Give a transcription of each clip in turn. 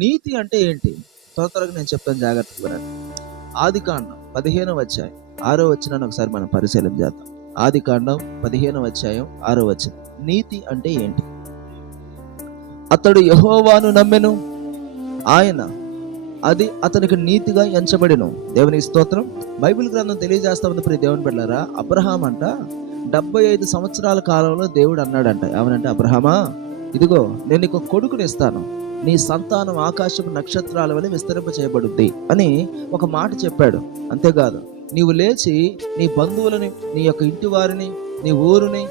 నీతి అంటే ఏంటి? త్వరగా నేను చెప్తాను, జాగ్రత్తగా వినండి. ఆదికాండం 15వ అధ్యాయం 6వ వచనాన్ని ఒకసారి మనం పరిశీలన చేద్దాం. ఆదికాండం 15వ అధ్యాయం 6వ వచనం. నీతి అంటే ఏంటి? అతడు యెహోవాను నమ్మెను, ఆయన అది అతనికి నీతిగా ఎంచబడెను. దేవునికి స్తోత్రం. బైబిల్ గ్రంథం తెలియజేస్తా ఉంది ప్రియ దేవుని బిడ్డలారా, అబ్రహాం అంట 75 సంవత్సరాల కాలంలో దేవుడు అన్నాడంట, ఏమనంటే, అబ్రహామా, ఇదిగో నేను నీకు కొడుకుని ఇస్తాను, నీ సంతానం ఆకాశపు నక్షత్రాల వలె విస్తరింప చేయబడుద్ది అని ఒక మాట చెప్పాడు. అంతేకాదు, నీవు లేచి నీ బంధువులని, నీ యొక్క ఇంటి వారిని, నీ ఊరుని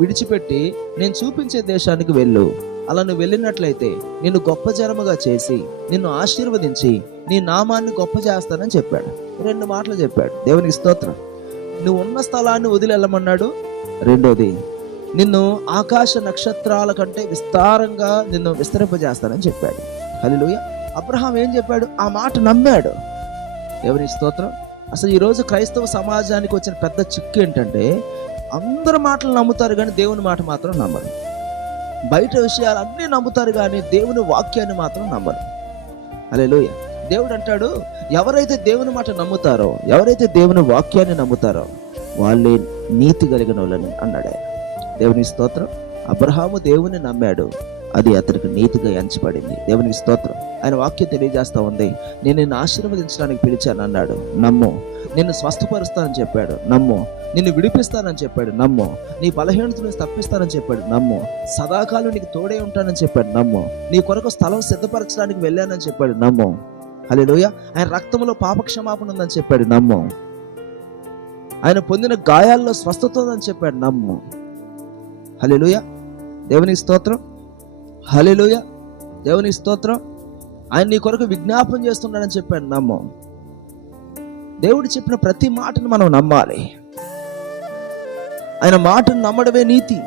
విడిచిపెట్టి నేను చూపించే దేశానికి వెళ్ళు. అలా నువ్వు వెళ్ళినట్లయితే నిన్ను గొప్ప జనముగా చేసి నిన్ను ఆశీర్వదించి నీ నామాన్ని గొప్ప చేస్తానని చెప్పాడు. 2 మాటలు చెప్పాడు. దేవునికి స్తోత్రం. నువ్వు ఉన్న స్థలాన్ని వదిలి వెళ్ళమన్నాడు. రెండోది, నిన్ను ఆకాశ నక్షత్రాల కంటే విస్తారంగా నిన్ను విస్తరింపజేస్తానని చెప్పాడు. హల్లెలూయా. అబ్రహాం ఏం చెప్పాడు? ఆ మాట నమ్మాడు. దేవునికి స్తోత్రం. అసలు ఈరోజు క్రైస్తవ సమాజానికి వచ్చిన పెద్ద చిక్కు ఏంటంటే, అందరు మాటలు నమ్ముతారు కానీ దేవుని మాట మాత్రం నమ్మరు. బయట విషయాలు అన్నీ నమ్ముతారు కానీ దేవుని వాక్యాన్ని మాత్రం నమ్మరు. హల్లెలూయా. దేవుడు అంటాడు, ఎవరైతే దేవుని మాట నమ్ముతారో, ఎవరైతే దేవుని వాక్యాన్ని నమ్ముతారో వాళ్ళే నీతి కలిగిన వాళ్ళని అన్నాడు ఆయన. దేవుని స్తోత్రం. అబ్రహాము దేవుని నమ్మాడు, అది అతనికి నీతిగా ఎంచబడింది. దేవునికి స్తోత్రం. ఆయన వాక్యం తెలియజేస్తా ఉంది, నేను నిన్ను ఆశీర్వదించడానికి పిలిచాను అన్నాడు, నమ్ము. నిన్ను స్వస్థపరుస్తానని చెప్పాడు, నమ్ము. నిన్ను విడిపిస్తానని చెప్పాడు, నమ్ము. నీ బలహీనతను తప్పిస్తానని చెప్పాడు, నమ్ము. సదాకాలం నీకు తోడే ఉంటానని చెప్పాడు, నమ్ము. నీ కొరకు స్థలం సిద్ధపరచడానికి వెళ్ళానని చెప్పాడు, నమ్ము. హల్లెలూయా. ఆయన రక్తంలో పాపక్షమాపణ ఉందని చెప్పాడు, నమ్ము. ఆయన పొందిన గాయాల్లో స్వస్థత ఉందని చెప్పాడు, నమ్ము. హల్లెలూయా. దేవునికి స్తోత్రం. హల్లెలూయా. దేవునికి స్తోత్రం. ఆయన నీ కొరకు విజ్ఞాపన చేస్తున్నాడని చెప్పాడు, నమ్ము. దేవుడు చెప్పిన ప్రతి మాటను మనం నమ్మాలి. ఆయన మాటను నమ్మడమే నీతి.